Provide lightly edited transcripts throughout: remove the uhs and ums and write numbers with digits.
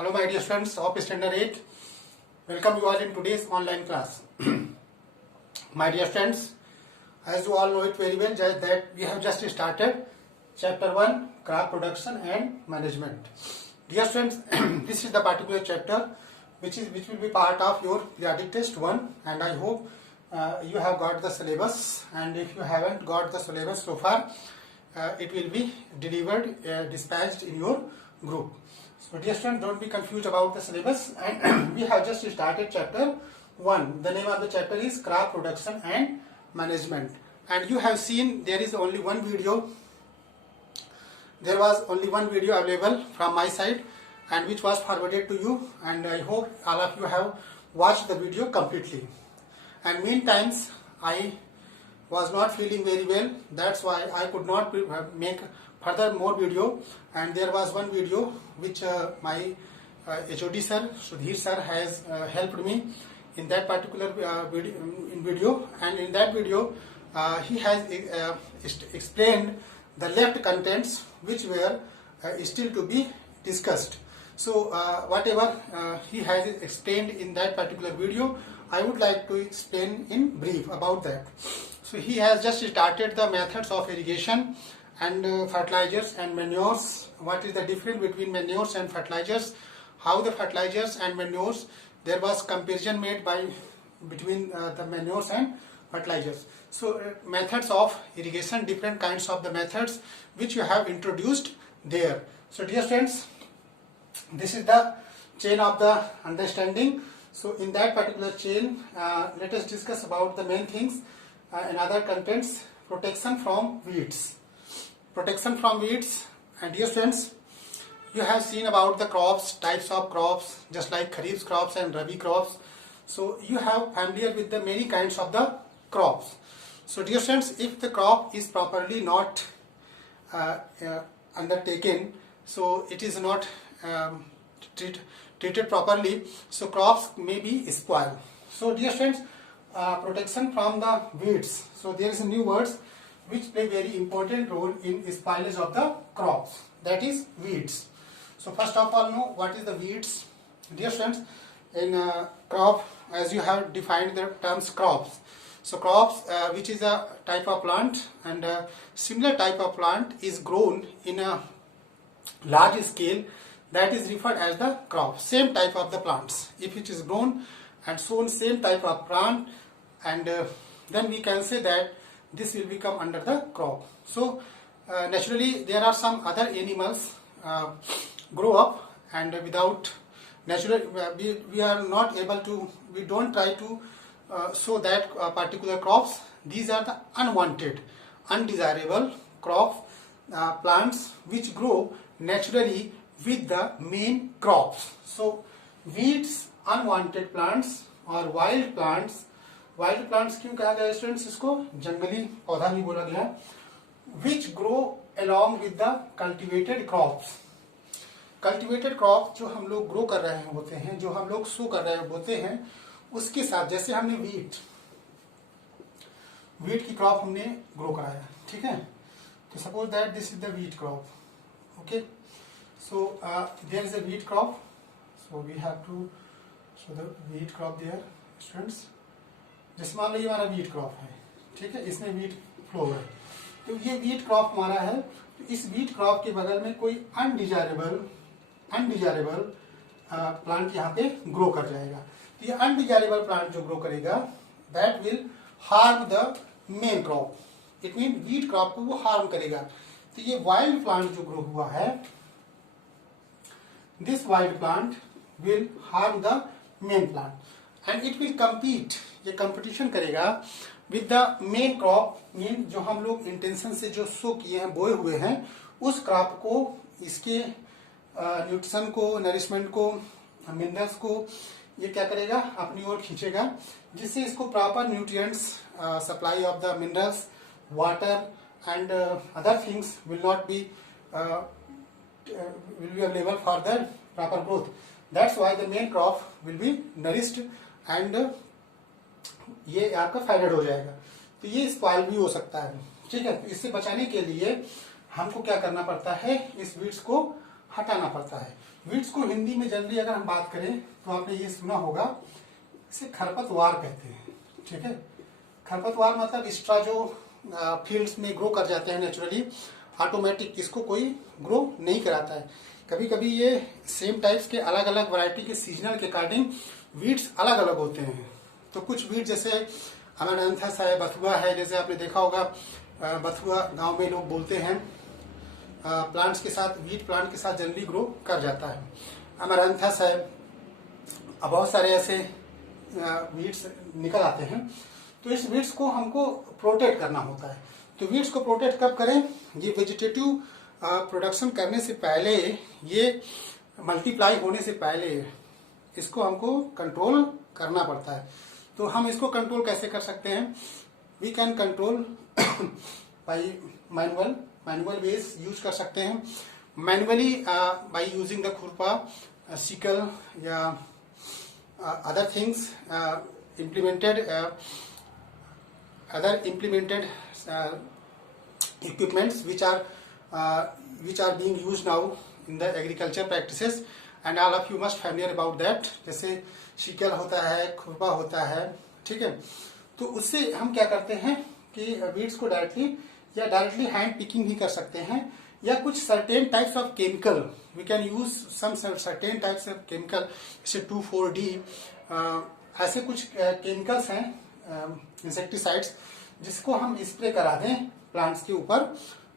Hello my dear students of Standard 8. Welcome you all in today's online class. My dear friends, as you all know it very well that we have just started chapter 1 crop production and management. Dear students, this is the particular chapter which will be part of your periodic test 1, and I hope you have got the syllabus, and if you haven't got the syllabus so far, it will be delivered, dispatched in your group. So dear students, don't be confused about the syllabus, and we have just started chapter 1. The name of the chapter is crop production and management, and you have seen there is only one video. There was only one video available from my side, and which was forwarded to you, and I hope all of you have watched the video completely. And meantime, I was not feeling very well, that's why I could not make further more video, and there was one video which my HOD sir, Sudhir sir, has helped me in that particular video, and in that video he has explained the left contents which were still to be discussed. So whatever he has explained in that particular video, I would like to explain in brief about that. So he has just started the methods of irrigation and fertilizers and manures. What is the difference between manures and fertilizers? How the fertilizers and manures, there was comparison made between the manures and fertilizers. So methods of irrigation, different kinds of the methods which you have introduced there. So dear friends, this is the chain of the understanding. So in that particular chain, let us discuss about the main things and other contents. Protection from weeds. Protection from weeds. And dear friends, you have seen about the crops, types of crops, just like Kharif crops and Rabi crops. So you have familiar with the many kinds of the crops. So dear friends, if the crop is properly not undertaken, so it is not treated properly, so crops may be spoiled. So dear friends, protection from the weeds. So there is a new words which play very important role in spoilage of the crops, that is weeds. So first of all, know what is the weeds. Dear friends, in crop, as you have defined the terms crops. So crops, which is a type of plant, and similar type of plant is grown in a large scale, that is referred as the crop. Same type of the plants, if it is grown and sown same type of plant, and then we can say that this will become under the crop. So naturally there are some other animals grow up, and without natural we are not able to, we don't try to sow that particular crops. These are the unwanted, undesirable crop plants which grow naturally with the main crops. So weeds, unwanted plants or wild plants. Wild plants क्यों कहा गया students, इसको जंगली पौधा भी बोला गया, विच grow along with the cultivated crops. Cultivated crop जो हम लोग ग्रो कर रहे होते हैं, जो हम लोग सो कर रहे होते हैं, उसके साथ जैसे हमने वीट की क्रॉप हमने ग्रो कराया, ठीक है. तो suppose that this is the wheat crop. Okay, so there is a wheat crop. So we have to show the wheat crop there students. जैसे मान लीजिए हमारा वीट क्रॉप है, ठीक है, इसमें वीट फ्लो है, तो ये वीट क्रॉप हमारा है. तो इस वीट क्रॉप के बगल में कोई अनडिजायरेबल प्लांट यहाँ पे ग्रो कर जाएगा. तो ये अनडिजायरेबल प्लांट जो ग्रो करेगा, that will harm the main crop. It mean wheat crop को वो हार्म करेगा. तो ये वाइल्ड प्लांट जो ग्रो हुआ है, this wild plant will harm the main plant, and it will compete, ये कंपटीशन करेगा with the main crop. Mean जो हम लोग इंटेंशन से जो सो किए हैं, बोए हुए हैं, उस क्रॉप को, इसके न्यूट्रिशन को, नरिशमेंट को, मिनरल्स को ये क्या करेगा, अपनी ओर खींचेगा, जिससे इसको proper nutrients, supply of the minerals, water and other things will not be available for the proper growth. That's why the main crop will be nourished and ये आपका फाइडेड हो जाएगा. तो ये स्पॉइल भी हो सकता है, ठीक है. तो इससे बचाने के लिए हमको क्या करना पड़ता है, इस वीड्स को हटाना पड़ता है. वीड्स को हिंदी में जनरली अगर हम बात करें तो आपने ये सुना होगा, इसे खरपतवार कहते हैं। ठीक है, खरपतवार मतलब एक्स्ट्रा जो फील्ड्स में ग्रो कर जाते हैं नेचुरली, ऑटोमेटिक, इसको कोई ग्रो नहीं कराता है। कभी कभी ये सेम टाइप्स के अलग अलग वैरायटी के सीजनल के अकॉर्डिंग वीड्स अलग अलग होते हैं। तो कुछ वीड जैसे अमेरैंथस है, बथुआ है, जैसे आपने देखा होगा बथुआ गांव में लोग बोलते हैं, प्लांट्स के साथ, वीट प्लांट के साथ जनरली ग्रो कर जाता है। अमेरैंथस है, बहुत सारे ऐसे वीड्स निकल आते हैं। तो इस वीड्स को हमको प्रोटेक्ट करना होता है। तो वीड्स को प्रोटेक्ट कब करें? ये वेजिटेटिव प्रोडक्शन करने से पहले, ये मल्टीप्लाई होने से पहले इसको हमको कंट्रोल करना पड़ता है। तो हम इसको कंट्रोल कैसे कर सकते हैं? We can control by manual ways use कर सकते हैं। Manually by using the khurpa, sickle या other things implemented equipments which are being used now in the agriculture practices, and all of you must familiar about that। जैसे शिकल होता है, खुरपा होता है, ठीक है। तो उससे हम क्या करते हैं कि वीड्स को डायरेक्टली हैंड पिकिंग भी कर सकते हैं, या कुछ certain types of chemical, we can use some certain types of chemical, जैसे 2,4-D, ऐसे कुछ केमिकल्स हैं, इंसेक्टिसाइड्स, जिसको हम स्प्रे करा दें प्लांट्स के ऊपर।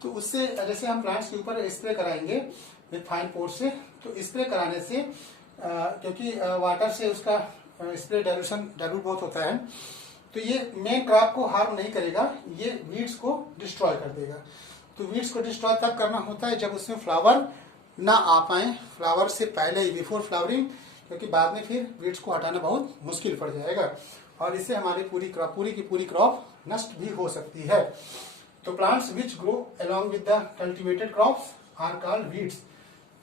तो उससे, जैसे हम प्लांट्स के ऊपर स्प्रे कराएंगे विथ फाइन पोर्स से, तो स्प्रे कराने से क्योंकि वाटर से उसका स्प्रे डाइल्यूट बहुत होता है, तो ये मेन क्रॉप को हार्म नहीं करेगा, ये वीड्स को डिस्ट्रॉय कर देगा। तो वीड्स को डिस्ट्रॉय तब करना होता है जब उसमें फ्लावर ना आ पाए, फ्लावर से पहले ही, बिफोर फ्लावरिंग, क्योंकि बाद में फिर वीड्स को हटाना बहुत मुश्किल पड़ जाएगा और इससे हमारी पूरी की पूरी क्रॉप नष्ट भी हो सकती है। तो plants which grow along with the cultivated crops are called weeds.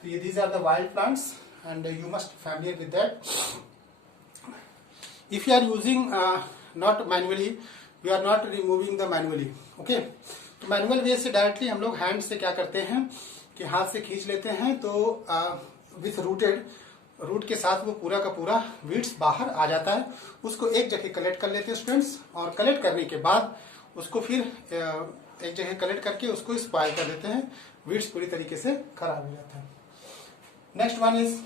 तो ये these are the wild plants and you must familiar with that. If you are using not manually, we are not removing the manually, okay. तो manual way से directly हम लोग hand से क्या करते हैं कि हाथ से खींच लेते हैं, तो विथ रूट के साथ वो पूरा का पूरा वीड्स बाहर आ जाता है। उसको एक जगह कलेक्ट कर लेते हैं स्टूडेंट्स, और कलेक्ट करने के बाद उसको फिर एक जगह कलेक्ट करके उसको स्पॉइल कर देते हैं, वीड्स पूरी तरीके से खराब हो जाता है। नेक्स्ट वन इज,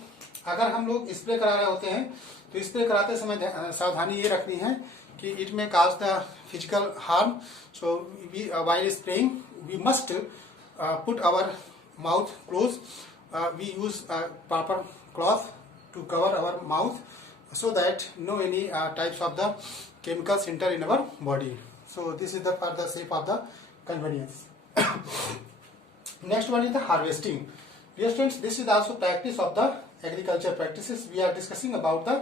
अगर हम लोग स्प्रे करा रहे होते हैं तो स्प्रे कराते समय सावधानी ये रखनी है कि इट में काज the physical harm. So while spraying we must put our mouth close, we use proper cloth to cover our mouth so that no any types of the chemicals enter in our body. So this is the for the sake of the convenience. Next one is the harvesting. Dear students, this is also practice of the agriculture practices. We are discussing about the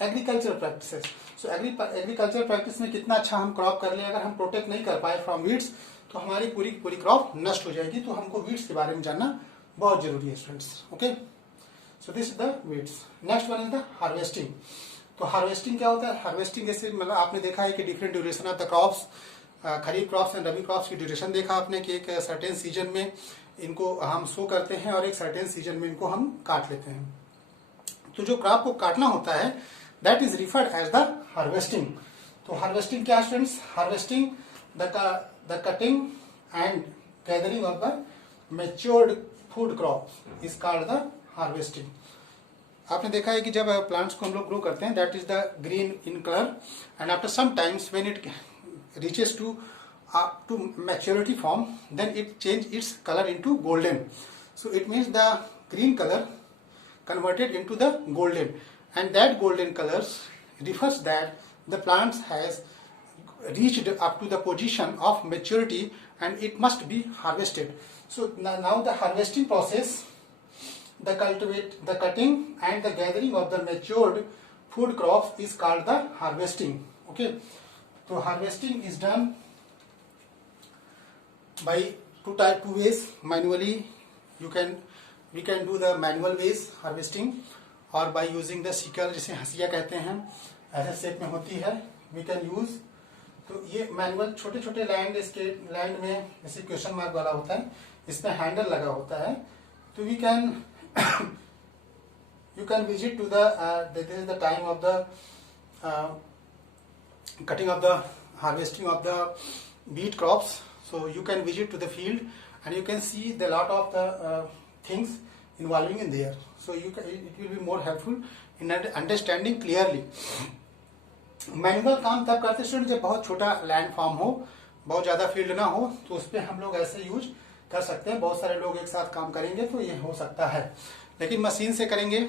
agriculture practices. So agriculture practice में कितना अच्छा हम crop कर ले, अगर हम protect नहीं कर पाए फ्रॉम वीड्स तो हमारी पूरी क्रॉप नष्ट हो जाएगी। तो हमको वीड्स के बारे में जानना बहुत जरूरी है students, okay. So this is the weeds. Next one is the harvesting. तो हार्वेस्टिंग क्या होता है? हार्वेस्टिंग जैसे मतलब आपने देखा है कि different duration of the crops, kharif crops and rabi crops की ड्यूरेशन देखा आपने कि एक सर्टेन सीजन में इनको हम सो करते हैं और एक सर्टेन सीजन में इनको हम काट लेते हैं। तो जो क्रॉप को काटना होता है that is referred as the harvesting. तो हार्वेस्टिंग क्या students? Harvesting the cutting and gathering of the matured food crop is called the harvesting. आपने देखा है कि जब प्लांट्स को हम लोग ग्रो करते हैं that is the green in colour, and after some times when it reaches to maturity form, then it change its color into golden. So it means the green color converted into the golden, and that golden colors refers that the plants has reached up to the position of maturity and it must be harvested. So now the harvesting process, the cutting and the gathering of the matured food crops is called the harvesting, okay. So harvesting is done by two ways. Manually, we can do the manual ways harvesting, or by using the sickle, जिसे हंसिया कहते हैं, ऐसे shape में होती है, we can use। तो ये मैनुअल छोटे छोटे लैंड, इसके लैंड में जैसे क्वेश्चन मार्क वाला होता है, इसमें हैंडल लगा होता है, तो we can you can visit to the this is the time of the cutting of the harvesting of the wheat crops. So you can visit to the field and you can see the lot of the things involving in there. So you can, it will be more helpful in understanding clearly. Manual काम तब करते student जब बहुत छोटा land farm हो, बहुत ज्यादा field ना हो, तो उस पर हम लोग ऐसे यूज कर सकते हैं. बहुत सारे लोग एक साथ काम करेंगे तो ये हो सकता है. लेकिन मशीन से करेंगे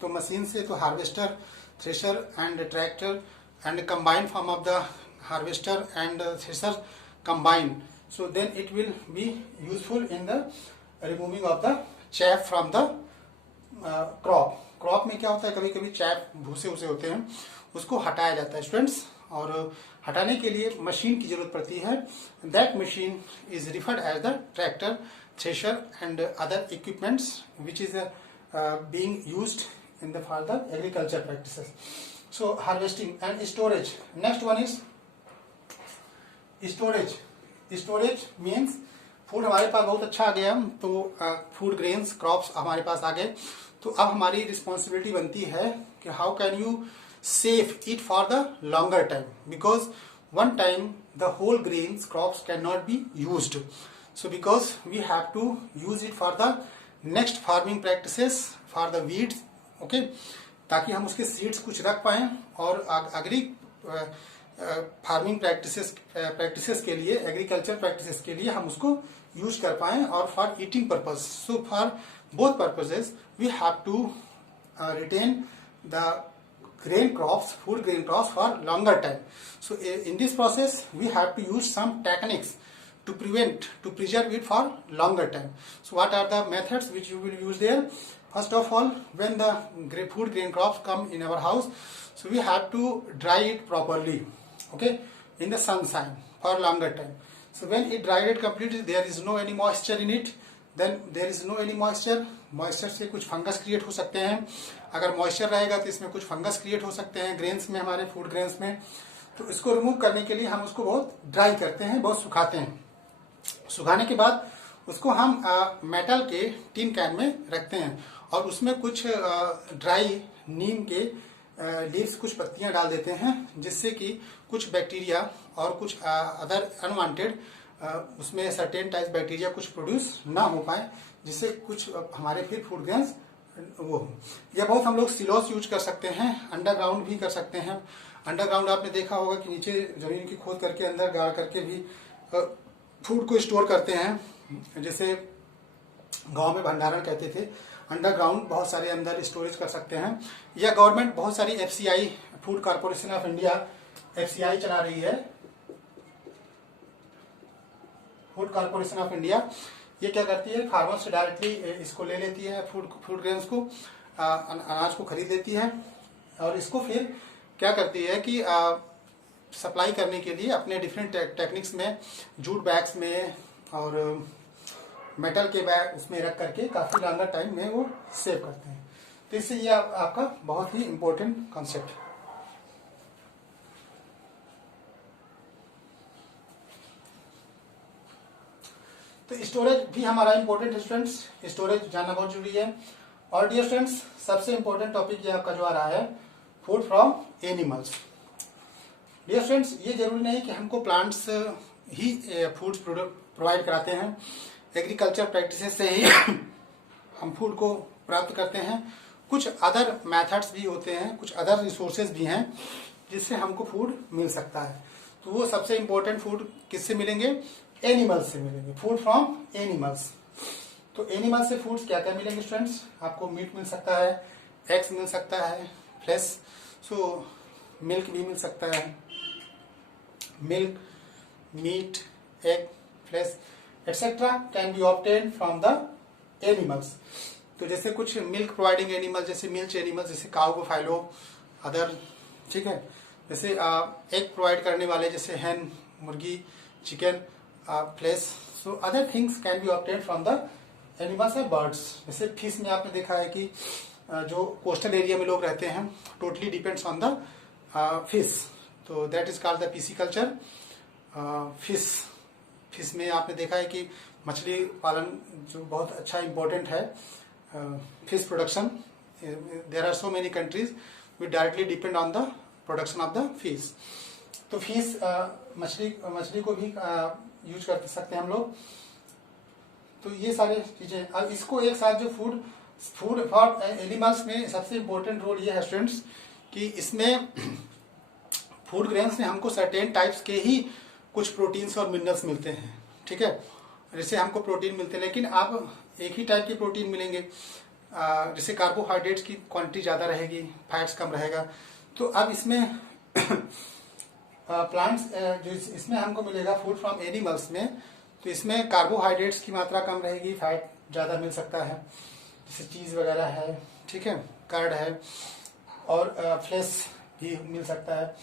तो मशीन से तो harvester, thresher and tractor and combine form of the harvester and thresher combine. So then it will be useful in the removing of the chaff from the crop. Crop में क्या होता है, कभी कभी चैफ भूसे उसे होते हैं, उसको हटाया जाता है स्टूडेंट्स. और हटाने के लिए मशीन की जरूरत पड़ती है. That machine is referred as the tractor, thresher and other equipments which is being used in the further agriculture practices. So harvesting and storage. Next one is storage. Storage means food हमारे पास बहुत अच्छा आ गया, तो food grains crops हमारे पास आ गए. तो अब हमारी रिस्पॉन्सिबिलिटी बनती है कि how can you save it for the longer time, because one time the whole grains crops can not be used. So because we have to use it for the next farming practices for the weeds, okay, ताकि हम उसके seeds कुछ रख पाए और agree farming practices के लिए, agriculture practices के लिए हम उसको यूज कर पाए और for eating purpose. So for both purposes we have to retain the grain crops, food grain crops for longer time. So in this process we have to use some techniques to preserve it for longer time. So what are the methods which you will use there? First of all, when the food grain crops come in our house, so we have to dry it properly, okay, in the sunshine for longer time. So when it dried completely, there is no any moisture in it. Then there is no any moisture. Moisture से कुछ fungus create हो सकते हैं. अगर moisture रहेगा तो इसमें कुछ फंगस क्रिएट हो सकते हैं ग्रेन्स में, हमारे फूड ग्रेन्स में. तो इसको रिमूव करने के लिए हम उसको बहुत ड्राई करते हैं, बहुत सुखाते हैं. सुखाने के बाद उसको हम मेटल के टिन कैन में रखते हैं और उसमें कुछ ड्राई नीम के लीव्स, कुछ पत्तियां डाल देते हैं, जिससे कि कुछ बैक्टीरिया और कुछ अदर अनवांटेड उसमें सर्टेन टाइप बैक्टीरिया कुछ प्रोड्यूस ना हो पाए, जिससे कुछ हमारे फिर फूड ग्रेन्स वो हो. या बहुत हम लोग सिलोस यूज कर सकते हैं, अंडरग्राउंड भी कर सकते हैं. अंडरग्राउंड आपने देखा होगा कि नीचे जमीन की खोद करके अंदर गाड़ करके भी फूड को स्टोर करते हैं, जैसे गांव में भंडारण कहते थे. अंडरग्राउंड बहुत सारे अंदर स्टोरेज कर सकते हैं. या गवर्नमेंट बहुत सारी FCI, food corporation of India FCI चला रही है, फूड कॉर्पोरेशन ऑफ इंडिया. ये क्या करती है, फार्मर से डायरेक्टली इसको ले लेती है, फूड ग्रेन्स को, अनाज को खरीद लेती है और इसको फिर क्या करती है कि सप्लाई करने के लिए अपने डिफरेंट टेक्निक्स में, जूट बैग्स में और मेटल के बैग उसमें रख करके काफी लंबा टाइम में वो सेव करते हैं. तो इससे ये आपका बहुत ही इंपॉर्टेंट कॉन्सेप्ट है. तो स्टोरेज भी हमारा इंपॉर्टेंट है स्टूडेंट्स, स्टोरेज जानना बहुत जरूरी है. और डियर स्टूडेंट्स, सबसे इंपॉर्टेंट टॉपिक ये आपका जो आ रहा है, food from animals. Dear students, ये जरूरी नहीं कि हमको प्लांट्स ही फूड्स प्रोवाइड कराते हैं. एग्रीकल्चर प्रैक्टिसेस से ही हम फूड को प्राप्त करते हैं. कुछ अदर मेथड्स भी होते हैं, कुछ अदर रिसोर्सेज भी हैं जिससे हमको फूड मिल सकता है. तो वो सबसे इंपॉर्टेंट फूड किससे मिलेंगे, एनिमल्स से मिलेंगे. Food from animals. तो एनिमल से फूड्स क्या क्या मिलेंगे स्टूडेंट्स, आपको मीट मिल सकता है, एग्स मिल सकता है, फ्लेश, सो मिल्क भी मिल सकता है. Milk, meat, egg, flesh etcetera can be obtain from the animals. तो जैसे कुछ मिल्क प्रोवाइडिंग एनिमल, जैसे मिल्च एनिमल, जैसे काऊ को फाइलो, अदर, ठीक है. जैसे एग प्रोवाइड करने वाले जैसे हैन, मुर्गी, chicken, flesh. So other things can be obtain from the animals and birds. जैसे फिश में आपने देखा है कि जो कोस्टल एरिया में लोग रहते हैं, totally depends on the fish. तो that is called the pisciculture. Fish में आपने देखा है कि मछली पालन जो बहुत अच्छा इम्पोर्टेंट है, fish production there are so many countries which directly depend on the production of the fish. तो फिश मछली को भी यूज कर सकते हैं हम लोग. तो ये सारे चीजें. अब इसको एक साथ जो फूड फॉर एनिमल्स में सबसे इम्पोर्टेंट रोल ये है स्टूडेंट्स कि इसमें फूड ग्रेन्स में हमको सर्टेन टाइप्स के ही कुछ प्रोटीन्स और मिनरल्स मिलते हैं. ठीक है, जैसे हमको प्रोटीन मिलते हैं, लेकिन आप एक ही टाइप के प्रोटीन मिलेंगे. जैसे कार्बोहाइड्रेट्स की क्वांटिटी ज़्यादा रहेगी, फैट्स कम रहेगा. तो अब इसमें प्लांट्स जो इसमें हमको मिलेगा फूड फ्रॉम एनिमल्स में, तो इसमें कार्बोहाइड्रेट्स की मात्रा कम रहेगी, फैट ज़्यादा मिल सकता है, जैसे चीज़ वगैरह है. ठीक है, कर्ड है और फ्लेश भी मिल सकता है.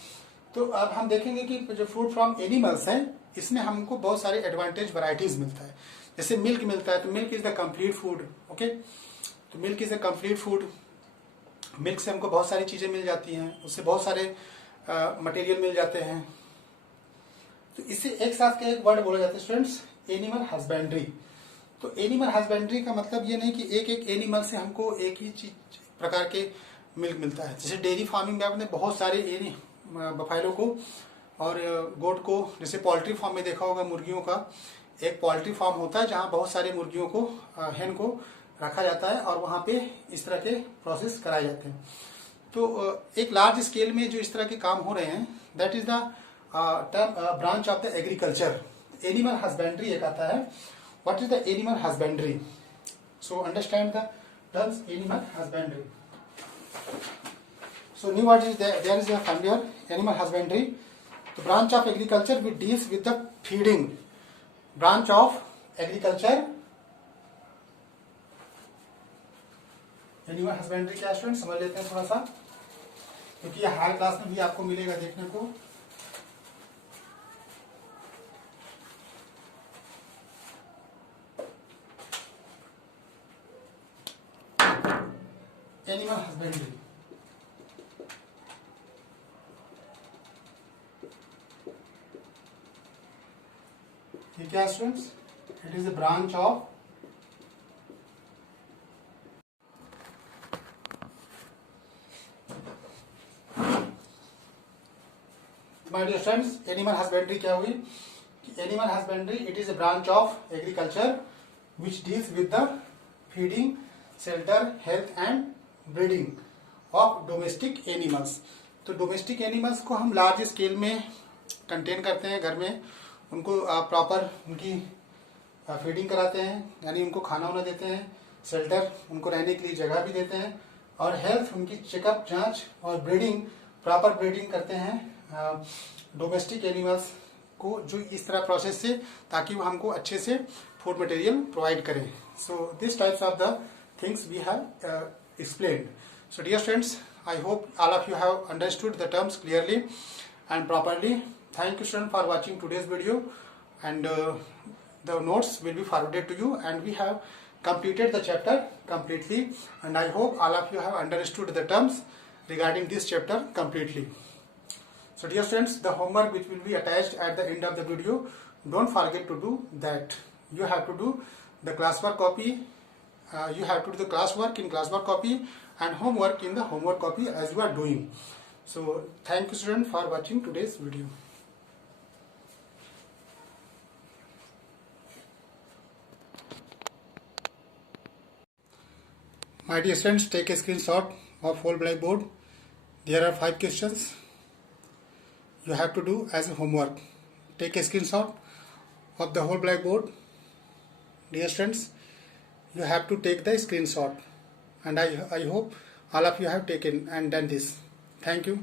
तो अब हम देखेंगे कि जो फूड फ्रॉम एनिमल्स है इसमें हमको बहुत सारे एडवांटेज वैरायटीज मिलता है. जैसे मिल्क मिलता है, तो milk is the complete food. Okay, तो milk is the complete food. Milk से हमको बहुत सारी चीजें मिल जाती हैं, उससे बहुत सारे मटेरियल मिल जाते हैं. तो इससे एक साथ के एक वर्ड बोला जाता है स्टूडेंट्स, एनिमल हस्बेंड्री. तो एनिमल हस्बेंड्री का मतलब ये नहीं कि एक एक एनिमल से हमको एक ही चीज प्रकार के मिल्क मिलता है. जैसे डेयरी फार्मिंग में आपने बहुत सारे बफेलो को और गोट को, जैसे पोल्ट्री फार्म में देखा होगा मुर्गियों का एक पोल्ट्री फार्म होता है जहाँ बहुत सारे मुर्गियों को हेन को रखा जाता है और वहाँ पे इस तरह के प्रोसेस कराए जाते हैं. तो एक लार्ज स्केल में जो इस तरह के काम हो रहे हैं, that is the branch of the agriculture. Animal husbandry एक आता है. What is the animal husbandry? So understand the terms animal husbandry. So new word is there is a familiar animal husbandry. The branch of agriculture which deals with the feeding. Branch of agriculture. Animal husbandry क्या student समझ लेते हैं थोड़ा सा, क्योंकि ये higher class में भी आपको मिलेगा देखने को. एनिमल हस्बेंड्री ये क्या students? It is a branch of my dear friends, animal husbandry क्या हुई? Animal husbandry it is a branch of agriculture which deals with the feeding, shelter, health and breeding of domestic animals. तो domestic animals को हम large scale में contain करते हैं घर में. उनको प्रॉपर उनकी फीडिंग कराते हैं, यानी उनको खाना वाना देते हैं, शेल्टर उनको रहने के लिए जगह भी देते हैं, और हेल्थ उनकी चेकअप, जांच और ब्रीडिंग, प्रॉपर ब्रीडिंग करते हैं डोमेस्टिक एनिमल्स को, जो इस तरह प्रोसेस से, ताकि वो हमको अच्छे से फूड मटेरियल प्रोवाइड करें. So this types of the things we have explained. So dear friends, I hope all of you have understood the terms clearly and properly. Thank you students for watching today's video, and the notes will be forwarded to you, and we have completed the chapter completely, and I hope all of you have understood the terms regarding this chapter completely. So dear friends, the homework which will be attached at the end of the video, don't forget to do that. You have to do the classwork copy. You have to do the classwork in classwork copy and homework in the homework copy as you are doing. So thank you students for watching today's video. My dear students, take a screenshot of whole blackboard. There are 5 questions you have to do as a homework. Take a screenshot of the whole blackboard. Dear students, you have to take the screenshot, and I hope all of you have taken and done this. Thank you.